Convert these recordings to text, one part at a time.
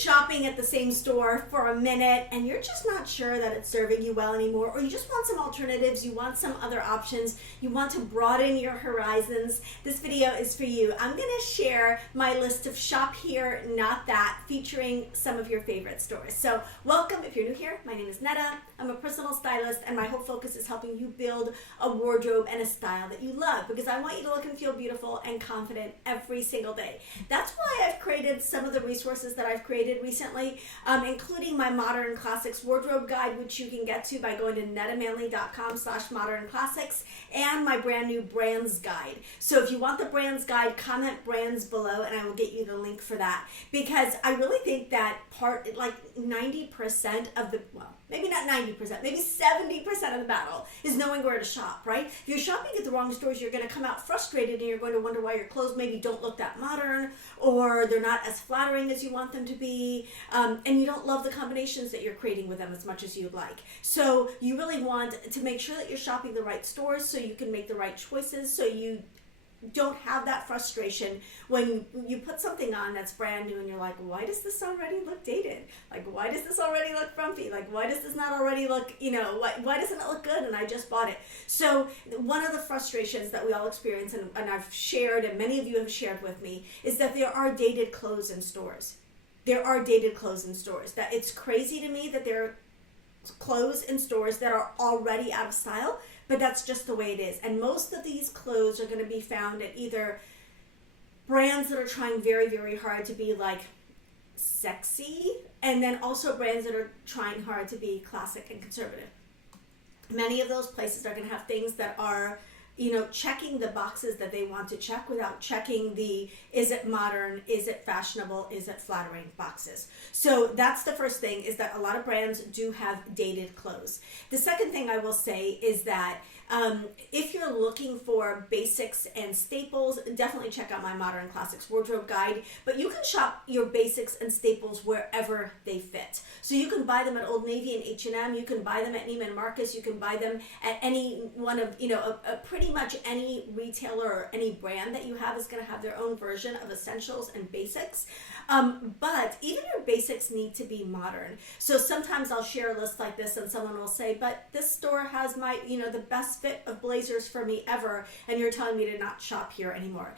shopping at the same store for a minute and you're just not sure that it's serving you well anymore, or you just want some alternatives, you want some other options, you want to broaden your horizons, this video is for you. I'm going to share my list of shop here, not that, featuring some of your favorite stores. So welcome if you're new here. My name is Netta. I'm a personal stylist and my whole focus is helping you build a wardrobe and a style that you love, because I want you to look and feel beautiful and confident every single day. That's why I've created some of the resources that I've created recently, including my Modern Classics Wardrobe Guide, which you can get to by going to nettamanley.com/modernclassics, and my brand new Brands Guide. So if you want the Brands Guide, comment brands below and I will get you the link for that, because I really think that like 90% of the, well, maybe not 90%, maybe 70% of the battle is knowing where to shop, right? If you're shopping at the wrong stores, you're going to come out frustrated and you're going to wonder why your clothes maybe don't look that modern, or they're not as flattering as you want them to be, and you don't love the combinations that you're creating with them as much as you'd like. So you really want to make sure that you're shopping the right stores so you can make the right choices, so you don't have that frustration when you put something on that's brand new and you're like, why does this already look dated? Like, why does this already look frumpy? Like, why does this not already look, why doesn't it look good and I just bought it? So one of the frustrations that we all experience, and I've shared, and many of you have shared with me, is that there are dated clothes in stores. There are dated clothes in stores. That it's crazy to me that there are clothes in stores that are already out of style, but that's just the way it is. And most of these clothes are going to be found at either brands that are trying very, very hard to be like sexy, and then also brands that are trying hard to be classic and conservative. Many of those places are going to have things that are, checking the boxes that they want to check without checking the, is it modern, is it fashionable, is it flattering boxes. So that's the first thing, is that a lot of brands do have dated clothes. The second thing I will say is that if you're looking for basics and staples, definitely check out my Modern Classics Wardrobe Guide, but you can shop your basics and staples wherever they fit. So you can buy them at Old Navy and H&M, you can buy them at Neiman Marcus, you can buy them at any one of, pretty much any retailer or any brand that you have is going to have their own version of essentials and basics. But even your basics need to be modern. So sometimes I'll share a list like this and someone will say, but this store has my, the best fit of blazers for me ever, and you're telling me to not shop here anymore.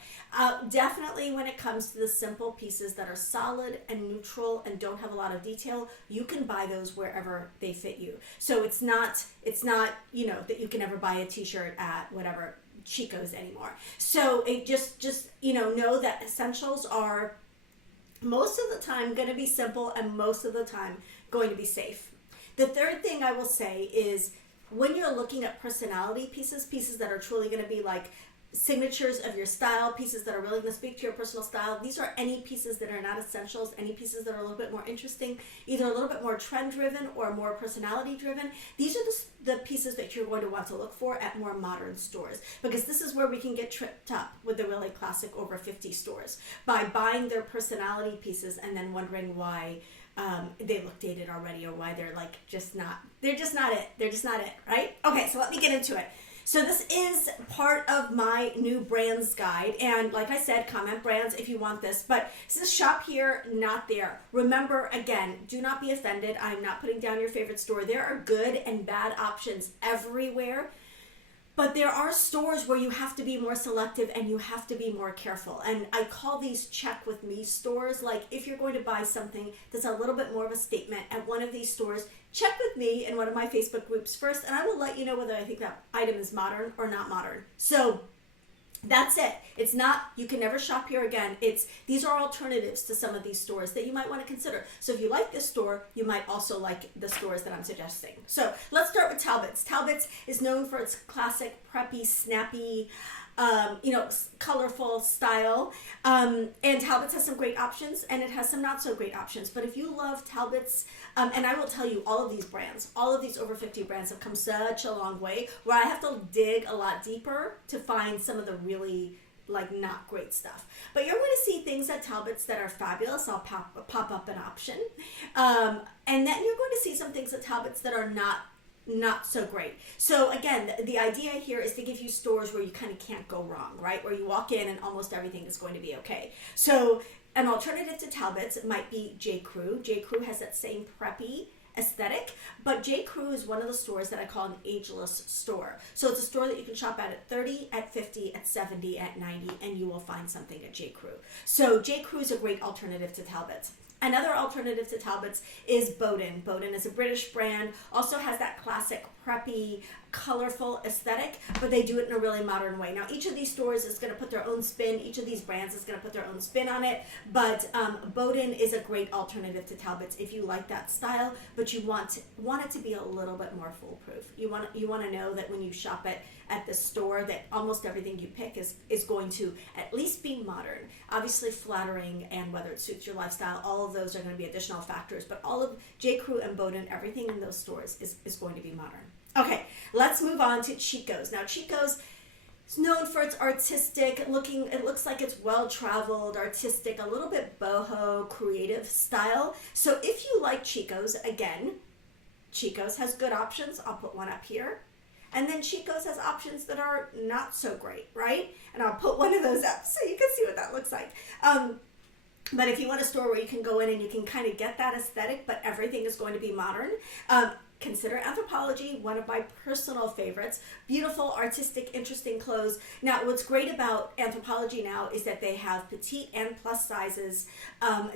Definitely when it comes to the simple pieces that are solid and neutral and don't have a lot of detail, you can buy those wherever they fit you. So it's not that you can never buy a t-shirt at whatever Chico's anymore. So it just know that essentials are most of the time going to be simple and most of the time going to be safe. The third thing I will say is, when you're looking at personality pieces that are truly going to be like signatures of your style, pieces that are really going to speak to your personal style, these are any pieces that are not essentials, any pieces that are a little bit more interesting, either a little bit more trend driven or more personality driven. These are the pieces that you're going to want to look for at more modern stores, because this is where we can get tripped up with the really classic over 50 stores by buying their personality pieces and then wondering why they look dated already, or why they're just not it, right? Okay, so let me get into it. So this is part of my new brands guide, and like I said, comment brands if you want this, but this is shop here, not there. Remember, again, do not be offended. I'm not putting down your favorite store. There are good and bad options everywhere. But there are stores where you have to be more selective and you have to be more careful. And I call these check with me stores. Like, if you're going to buy something that's a little bit more of a statement at one of these stores, check with me in one of my Facebook groups first, and I will let you know whether I think that item is modern or not modern. So that's it. It's not, you can never shop here again. These are alternatives to some of these stores that you might want to consider. So if you like this store, you might also like the stores that I'm suggesting. So let's start with Talbot's. Talbot's is known for its classic, preppy, snappy, colorful style. And Talbot's has some great options, and it has some not so great options. But if you love Talbot's, and I will tell you, all of these brands, all of these over 50 brands have come such a long way where I have to dig a lot deeper to find some of the really not great stuff. But you're going to see things at Talbot's that are fabulous. I'll pop up an option. And then you're going to see some things at Talbot's that are not not so great. So again, the idea here is to give you stores where you kind of can't go wrong, right? Where you walk in and almost everything is going to be okay. So an alternative to Talbot's might be J. Crew. J. Crew has that same preppy aesthetic, but J. Crew is one of the stores that I call an ageless store. So it's a store that you can shop at 30, at 50, at 70, at 90, and you will find something at J. Crew. So J. Crew is a great alternative to Talbot's. Another alternative to Talbot's is Bowden. Bowden is a British brand, also has that classic preppy, colorful aesthetic, but they do it in a really modern way. Now, each of these stores is going to put their own spin. Each of these brands is going to put their own spin on it, but Bowden is a great alternative to Talbot's if you like that style, but you want it to be a little bit more foolproof. You want to know that when you shop at the store that almost everything you pick is going to at least be modern, obviously flattering, and whether it suits your lifestyle. All of those are going to be additional factors, but all of J. Crew and Bowden, everything in those stores is going to be modern. Okay, let's move on to Chico's. Now, Chico's is known for its artistic looking, it looks like it's well-traveled, artistic, a little bit boho, creative style. So if you like Chico's, again, Chico's has good options. I'll put one up here. And then Chico's has options that are not so great, right? And I'll put one of those up so you can see what that looks like. But if you want a store where you can go in and you can kind of get that aesthetic, but everything is going to be modern, consider Anthropologie, one of my personal favorites. Beautiful, artistic, interesting clothes. Now, what's great about Anthropologie now is that they have petite and plus sizes.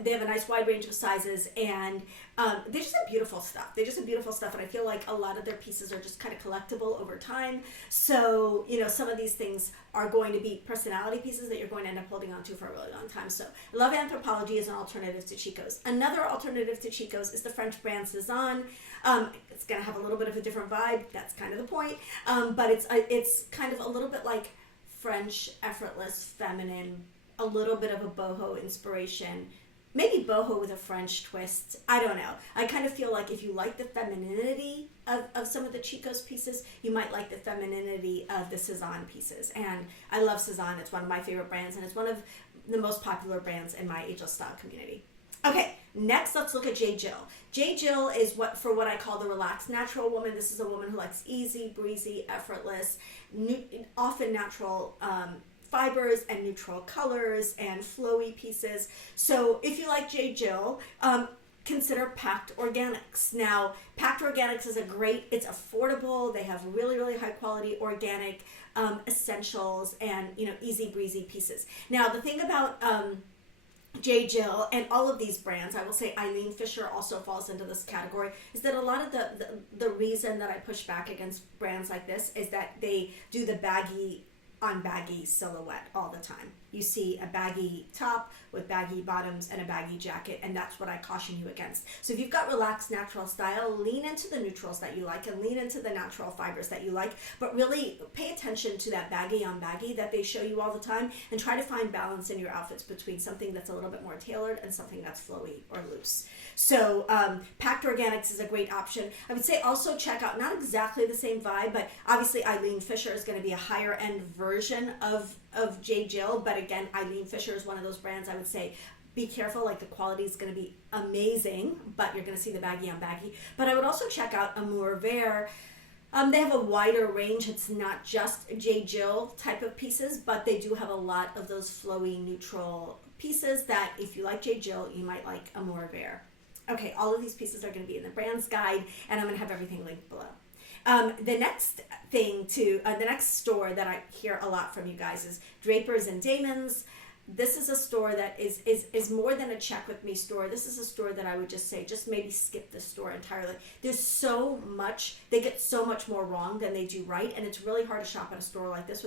They have a nice wide range of sizes, and they're just a beautiful stuff. They're just a beautiful stuff, and I feel like a lot of their pieces are just kind of collectible over time. So, some of these things are going to be personality pieces that you're going to end up holding on to for a really long time. So, I love Anthropologie as an alternative to Chico's. Another alternative to Chico's is the French brand Cezanne. It's going to have a little bit of a different vibe. That's kind of the point. But it's kind of a little bit like French, effortless, feminine, a little bit of a boho inspiration. Maybe boho with a French twist. I don't know. I kind of feel like if you like the femininity of some of the Chico's pieces, you might like the femininity of the Cezanne pieces. And I love Cezanne. It's one of my favorite brands, and it's one of the most popular brands in my ageless style community. Okay, next let's look at J. Jill. J. Jill is what I call the relaxed natural woman. This is a woman who likes easy, breezy, effortless, often natural fibers and neutral colors and flowy pieces. So if you like J. Jill, consider Packed Organics. Now, Packed Organics is it's affordable. They have really, really high quality organic essentials and, easy breezy pieces. Now, the thing about J. Jill and all of these brands, I will say Eileen Fisher also falls into this category, is that a lot of the reason that I push back against brands like this is that they do the baggy on baggy silhouette all the time. You see a baggy top with baggy bottoms and a baggy jacket, and that's what I caution you against. So if you've got relaxed natural style, lean into the neutrals that you like and lean into the natural fibers that you like, but really pay attention to that baggy on baggy that they show you all the time, and try to find balance in your outfits between something that's a little bit more tailored and something that's flowy or loose. So Packed Organics is a great option. I would say also check out, not exactly the same vibe, but obviously Eileen Fisher is going to be a higher end version of J. Jill, but again, Eileen Fisher is one of those brands I would say be careful, like the quality is going to be amazing, but you're going to see the baggy on baggy. But I would also check out Amour Vert. They have a wider range. It's not just J. Jill type of pieces, but they do have a lot of those flowy, neutral pieces that if you like J. Jill, you might like Amour Vert. Okay, all of these pieces are going to be in the brand's guide, and I'm going to have everything linked below. The next the next store that I hear a lot from you guys is Drapers and Damon's. This is a store that is more than a check with me store. This is a store that I would just say, just maybe skip the store entirely. There's so much, they get so much more wrong than they do right, and it's really hard to shop at a store like this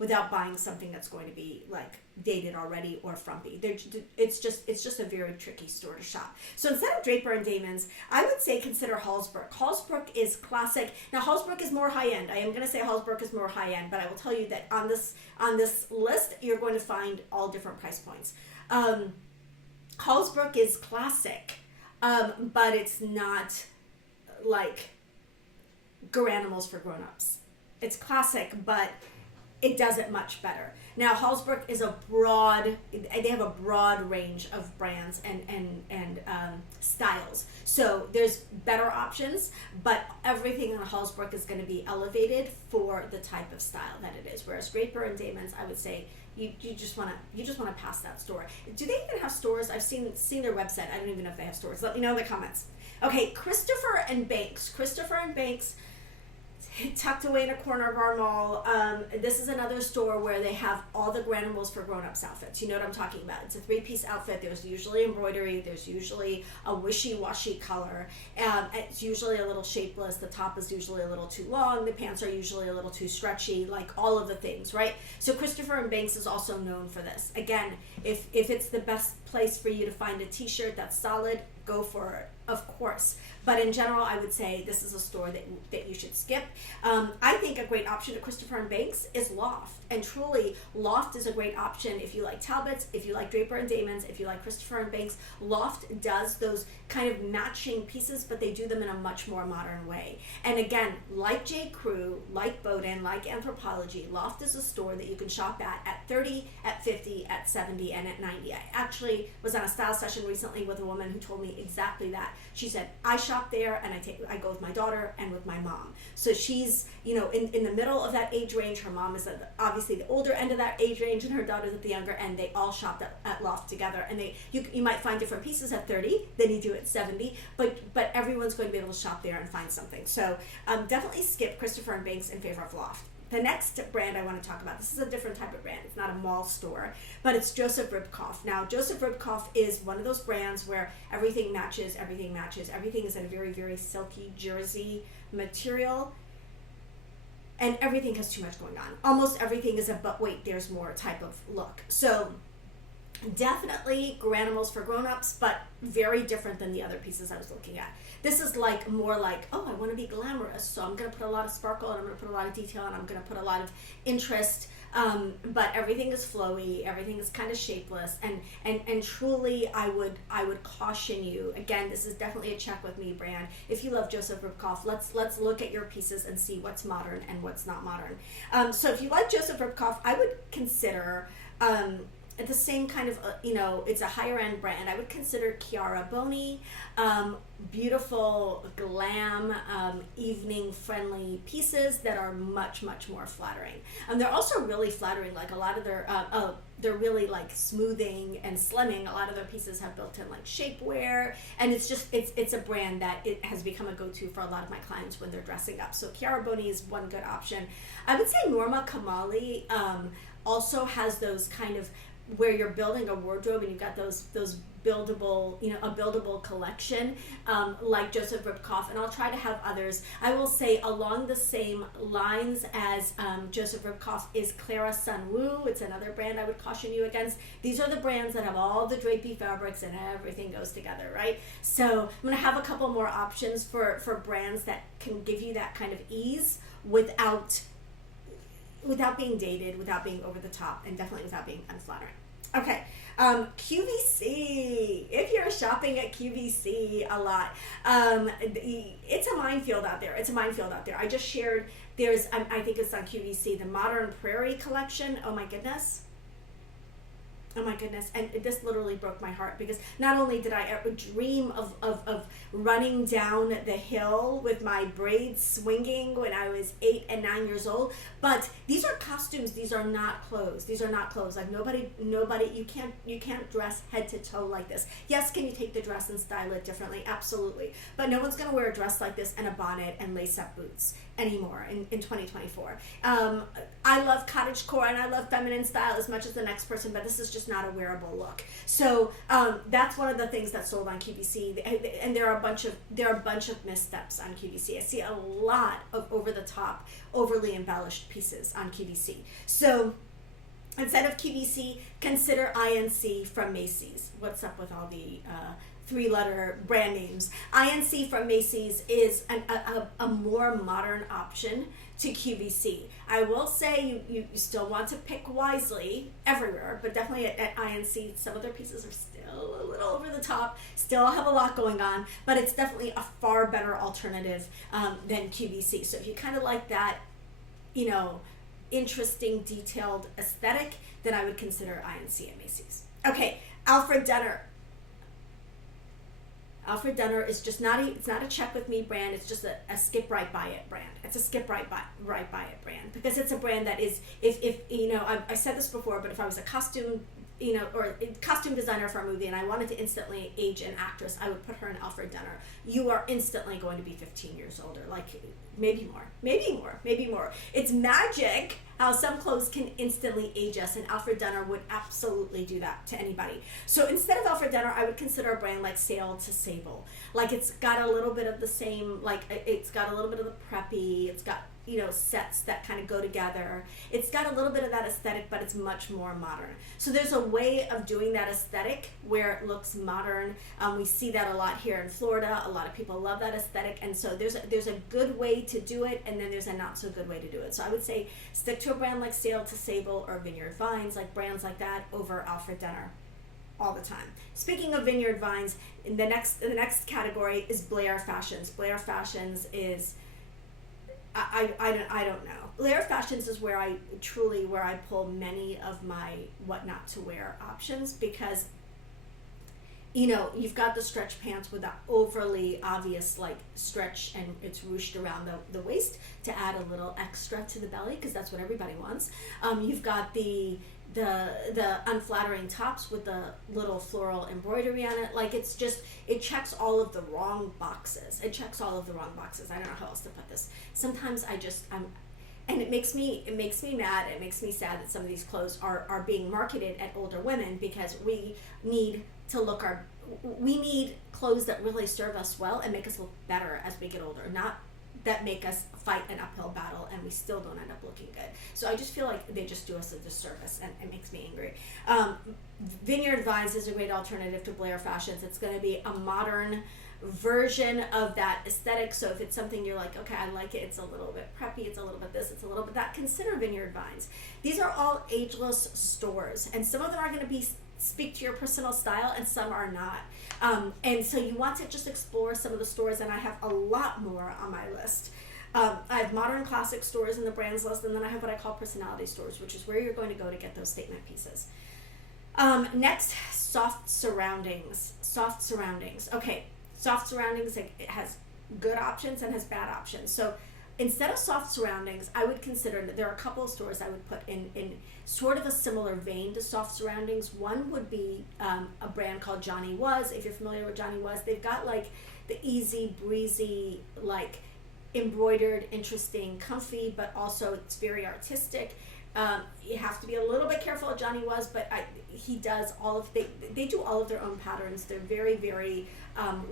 without buying something that's going to be like dated already or frumpy. It's just a very tricky store to shop. So instead of Draper and Damon's, I would say consider Hallsbrook. Hallsbrook is classic. Now Hallsbrook is more high end. I am going to say Hallsbrook is more high end, but I will tell you that on this list you're going to find all different price points. Hallsbrook is classic, but it's not like Garanimals for grown-ups. It's classic, but it does it much better. Now, Hallsberg is they have a broad range of brands and styles. So there's better options, but everything on Hallsberg is going to be elevated for the type of style that it is. Whereas Draper and Damon's, I would say, you just want to pass that store. Do they even have stores? I've seen their website. I don't even know if they have stores. Let me know in the comments. Okay, Christopher and Banks. Christopher and Banks, tucked away in a corner of our mall. This is another store where they have all the Granimals for grown-ups outfits. You know what I'm talking about. It's a 3-piece outfit. There's usually embroidery. There's usually a wishy-washy color. It's usually a little shapeless. The top is usually a little too long. The pants are usually a little too stretchy, like all of the things, right? So Christopher and Banks is also known for this. Again, if it's the best place for you to find a t-shirt that's solid, go for it, of course. But in general, I would say this is a store that you should skip. I think a great option at Christopher and Banks is Loft. And truly, Loft is a great option if you like Talbots, if you like Draper and Damon's, if you like Christopher and Banks. Loft does those kind of matching pieces, but they do them in a much more modern way. And again, like J. Crew, like Bowden, like Anthropologie, Loft is a store that you can shop at 30, at 50, at 70, and at 90. I actually was on a style session recently with a woman who told me exactly that. She said, I shop there and I go with my daughter and with my mom. So she's, in the middle of that age range. Her mom is obviously the older end of that age range and her daughter's at the younger end. They all shopped at Loft together, and you might find different pieces at 30 than you do at 70, but everyone's going to be able to shop there and find something. So definitely skip Christopher and Banks in favor of Loft. The next brand I want to talk about, this is a different type of brand. It's not a mall store, but it's Joseph Ribkoff. Now, Joseph Ribkoff is one of those brands where everything matches, everything matches. Everything is in a very, very silky jersey material, and everything has too much going on. Almost everything is a but wait, there's more type of look. So definitely Granimals for grown-ups, but very different than the other pieces I was looking at. This is more like, oh, I want to be glamorous, so I'm going to put a lot of sparkle, and I'm going to put a lot of detail, and I'm going to put a lot of interest, but everything is flowy, everything is kind of shapeless, and truly I would caution you, again, this is definitely a check with me brand. If you love Joseph Ribkoff, let's look at your pieces and see what's modern and what's not modern. So if you like Joseph Ribkoff, I would consider the same kind of, it's a higher end brand. I would consider Chiara Boni, beautiful, glam, evening friendly pieces that are much, much more flattering. They're also really flattering, like a lot of their, they're really like smoothing and slimming. A lot of their pieces have built-in like shapewear, and it's a brand that it has become a go-to for a lot of my clients when they're dressing up. So Chiara Boni is one good option. I would say Norma Kamali also has those kind of, where you're building a wardrobe and you've got those buildable, a buildable collection, like Joseph Ribkoff, and I'll try to have others. I will say along the same lines as Joseph Ribkoff is Clara Sunwoo. It's another brand I would caution you against. These are the brands that have all the drapey fabrics and everything goes together, right? So I'm going to have a couple more options for brands that can give you that kind of ease without being dated, without being over the top, and definitely without being unflattering. Okay, QVC. If you're shopping at QVC a lot, it's a minefield out there. I just shared, I think it's on QVC, the Modern Prairie collection. Oh my goodness, and this literally broke my heart, because not only did I ever dream of running down the hill with my braids swinging when I was 8 and 9 years old, but these are costumes. These are not clothes. Like nobody, you can't dress head to toe like this. Yes, can you take the dress and style it differently? Absolutely. But no one's going to wear a dress like this and a bonnet and lace-up boots anymore in 2024. I love cottagecore and I love feminine style as much as the next person, but this is just not a wearable look. So that's one of the things that's sold on QVC, and there are a bunch of missteps on QVC. I see a lot of over the top, overly embellished pieces on QVC. So instead of QVC, consider INC from Macy's. What's up with all the 3-letter brand names? INC from Macy's is a more modern option to QVC. I will say you still want to pick wisely everywhere, but definitely at INC, some of their pieces are still a little over the top, still have a lot going on, but it's definitely a far better alternative than QVC. So if you kind of like that, interesting, detailed aesthetic, then I would consider INC at Macy's. Okay, Alfred Dunner. Alfred Dunner is just not it's not a check with me brand. It's just a skip right by it brand. It's a skip right by it brand, because it's a brand that is, if you know, I said this before, but if I was a costume, you know, or a costume designer for a movie and I wanted to instantly age an actress, I would put her in Alfred Dunner. You are instantly going to be 15 years older, like maybe more. It's magic how some clothes can instantly age us, and Alfred Dunner would absolutely do that to anybody. So instead of Alfred Dunner, I would consider a brand like Sail to Sable. Like, it's got a little bit of the same, like it's got a little bit of the preppy, it's got, you know, sets that kind of go together. It's got a little bit of that aesthetic, but it's much more modern. So there's a way of doing that aesthetic where it looks modern. We see that a lot here in Florida. A lot of people love that aesthetic, and so there's a good way to do it, and then there's a not so good way to do it. So I would say stick to a brand like Sail to Sable or Vineyard Vines, like brands like that, over Alfred Dunner all the time. Speaking of Vineyard Vines, in the next category is Blair Fashions. Blair Fashions is, I don't know. Blair Fashions is where I pull many of my what not to wear options, because, you know, you've got the stretch pants with that overly obvious like stretch, and it's ruched around the waist to add a little extra to the belly, because that's what everybody wants. You've got the unflattering tops with the little floral embroidery on it. Like, it's just, it checks all of the wrong boxes. I don't know how else to put this. Sometimes and it makes me mad. It makes me sad that some of these clothes are being marketed at older women, because we need clothes that really serve us well and make us look better as we get older, not that make us fight an uphill battle and we still don't end up looking good. So I just feel like they just do us a disservice, and it makes me angry. Vineyard Vines is a great alternative to Blair Fashions. It's going to be a modern version of that aesthetic. So if it's something you're like, okay, I like it, it's a little bit preppy, it's a little bit this, it's a little bit that, consider Vineyard Vines. These are all ageless stores, and some of them are going to speak to your personal style, and some are not. And so you want to just explore some of the stores, and I have a lot more on my list. I have modern classic stores in the brands list, and then I have what I call personality stores, which is where you're going to go to get those statement pieces. Next, soft surroundings. Okay, soft surroundings, it has good options and has bad options. So instead of soft surroundings, I would consider, there are a couple of stores I would put in sort of a similar vein to soft surroundings. One would be a brand called Johnny Was. If you're familiar with Johnny Was, they've got like the easy breezy, like embroidered, interesting, comfy, but also it's very artistic. You have to be a little bit careful at Johnny Was, but he does they do all of their own patterns. They're very, very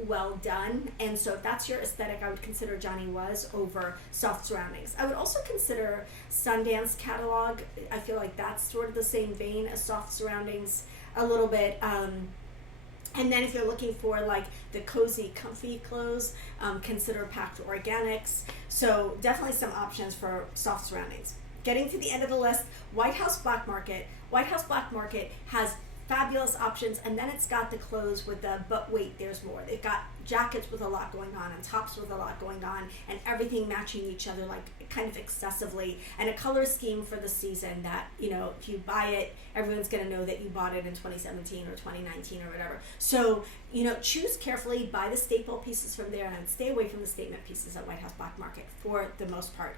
well done, and so if that's your aesthetic, I would consider Johnny Was over soft surroundings. I would also consider Sundance Catalog. I feel like that's sort of the same vein as soft surroundings a little bit. And then if you're looking for like the cozy, comfy clothes, consider Packed Organics. So definitely some options for soft surroundings. Getting to the end of the list, White House Black Market. White House Black Market has fabulous options, and then it's got the clothes with the, but wait, there's more. They've got jackets with a lot going on, and tops with a lot going on, and everything matching each other like kind of excessively, and a color scheme for the season that, you know, if you buy it, everyone's going to know that you bought it in 2017 or 2019 or whatever. So, you know, choose carefully, buy the staple pieces from there, and stay away from the statement pieces at White House Black Market for the most part.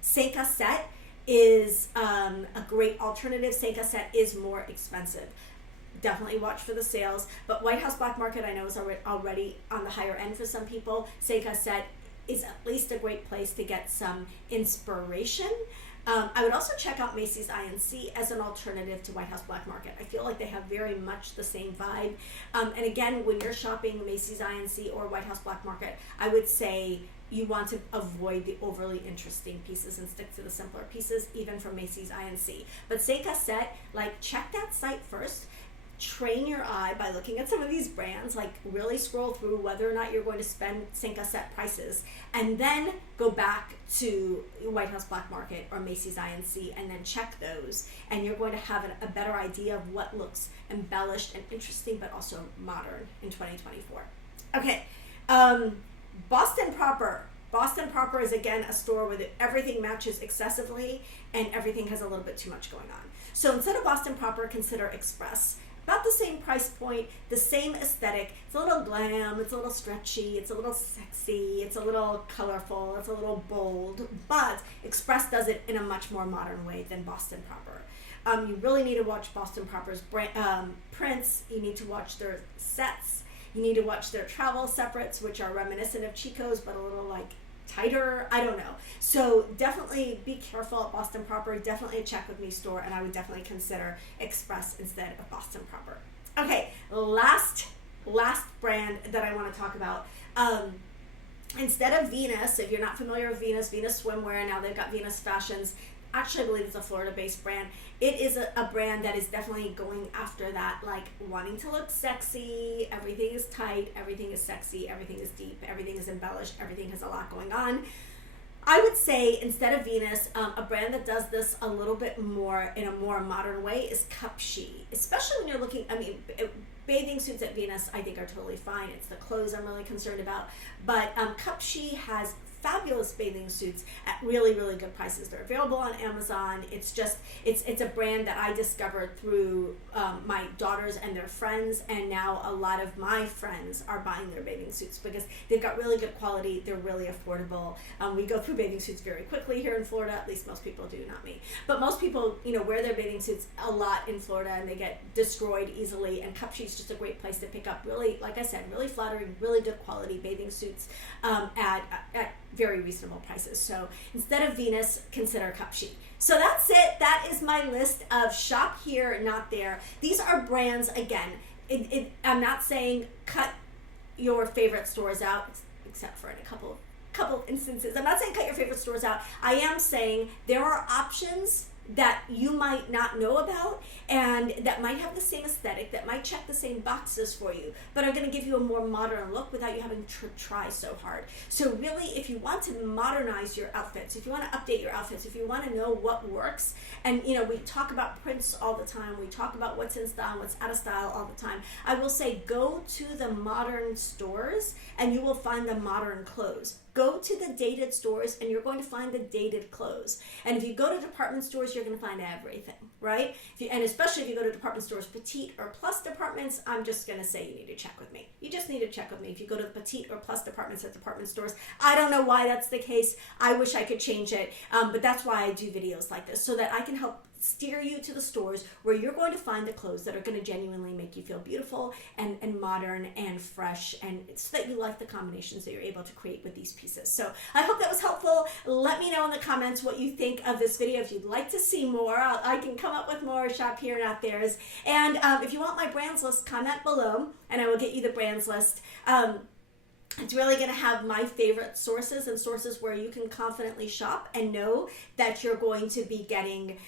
Cinq Set is a great alternative. Cinq Set is more expensive. Definitely watch for the sales, but White House Black Market I know is already on the higher end for some people. Cinq Set is at least a great place to get some inspiration. I would also check out Macy's INC as an alternative to White House Black Market. I feel like they have very much the same vibe. And again, when you're shopping Macy's INC or White House Black Market, I would say you want to avoid the overly interesting pieces and stick to the simpler pieces, even from Macy's INC. But Cinq Set, like, check that site first. Train your eye by looking at some of these brands, like really scroll through whether or not you're going to spend Cinq Set prices, and then go back to White House Black Market or Macy's INC and then check those, and you're going to have a better idea of what looks embellished and interesting but also modern in 2024. Okay, Boston Proper. Boston Proper is, again, a store where everything matches excessively and everything has a little bit too much going on. So instead of Boston Proper, consider Express. About the same price point, the same aesthetic. It's a little glam, it's a little stretchy, it's a little sexy, it's a little colorful, it's a little bold, but Express does it in a much more modern way than Boston Proper. You really need to watch Boston Proper's prints. You need to watch their sets. You need to watch their travel separates, which are reminiscent of Chico's, but a little like tighter. I don't know. So definitely be careful at Boston Proper. Definitely a check with me store, and I would definitely consider Express instead of Boston Proper. Okay, last brand that I want to talk about. Instead of Venus, if you're not familiar with Venus Swimwear, now they've got Venus Fashions. Actually, I believe it's a Florida-based brand. It is a brand that is definitely going after that, like wanting to look sexy. Everything is tight, everything is sexy, everything is deep, everything is embellished, everything has a lot going on. I would say instead of Venus, a brand that does this a little bit more in a more modern way is Cupshe. Especially when you're looking, bathing suits at Venus I think are totally fine. It's the clothes I'm really concerned about. But Cupshe has fabulous bathing suits at really, really good prices. They're available on Amazon. It's just, it's a brand that I discovered through my daughters and their friends, and now a lot of my friends are buying their bathing suits because they've got really good quality. They're really affordable. We go through bathing suits very quickly here in Florida. At least most people do, not me. But most people, wear their bathing suits a lot in Florida, and they get destroyed easily. And Cupshe is just a great place to pick up really, like I said, really flattering, really good quality bathing suits at very reasonable prices. So instead of Venus, consider Cupshe. So that's it. That is my list of shop here, not there. These are brands, again, I'm not saying cut your favorite stores out, except for in a couple instances. I'm not saying cut your favorite stores out. I am saying there are options that you might not know about and that might have the same aesthetic, that might check the same boxes for you, but are going to give you a more modern look without you having to try so hard. So really, if you want to modernize your outfits, if you want to update your outfits, if you want to know what works, and we talk about prints all the time, we talk about what's in style, what's out of style all the time, I will say go to the modern stores and you will find the modern clothes. Go to the dated stores and you're going to find the dated clothes. And if you go to department stores, you're going to find everything, right? And especially if you go to department stores, petite or plus departments, I'm just going to say you need to check with me. You just need to check with me if you go to the petite or plus departments at department stores. I don't know why that's the case. I wish I could change it, but that's why I do videos like this, so that I can help steer you to the stores where you're going to find the clothes that are going to genuinely make you feel beautiful and modern and fresh, and so that you like the combinations that you're able to create with these pieces. So I hope that was helpful. Let me know in the comments what you think of this video. If you'd like to see more, I can come up with more shop here, not theirs. And if you want my brands list, comment below and I will get you the brands list. It's really going to have my favorite sources and sources where you can confidently shop and know that you're going to be getting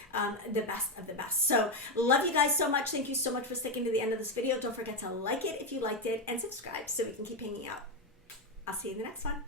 the best of the best. So love you guys so much. Thank you so much for sticking to the end of this video. Don't forget to like it if you liked it and subscribe so we can keep hanging out. I'll see you in the next one.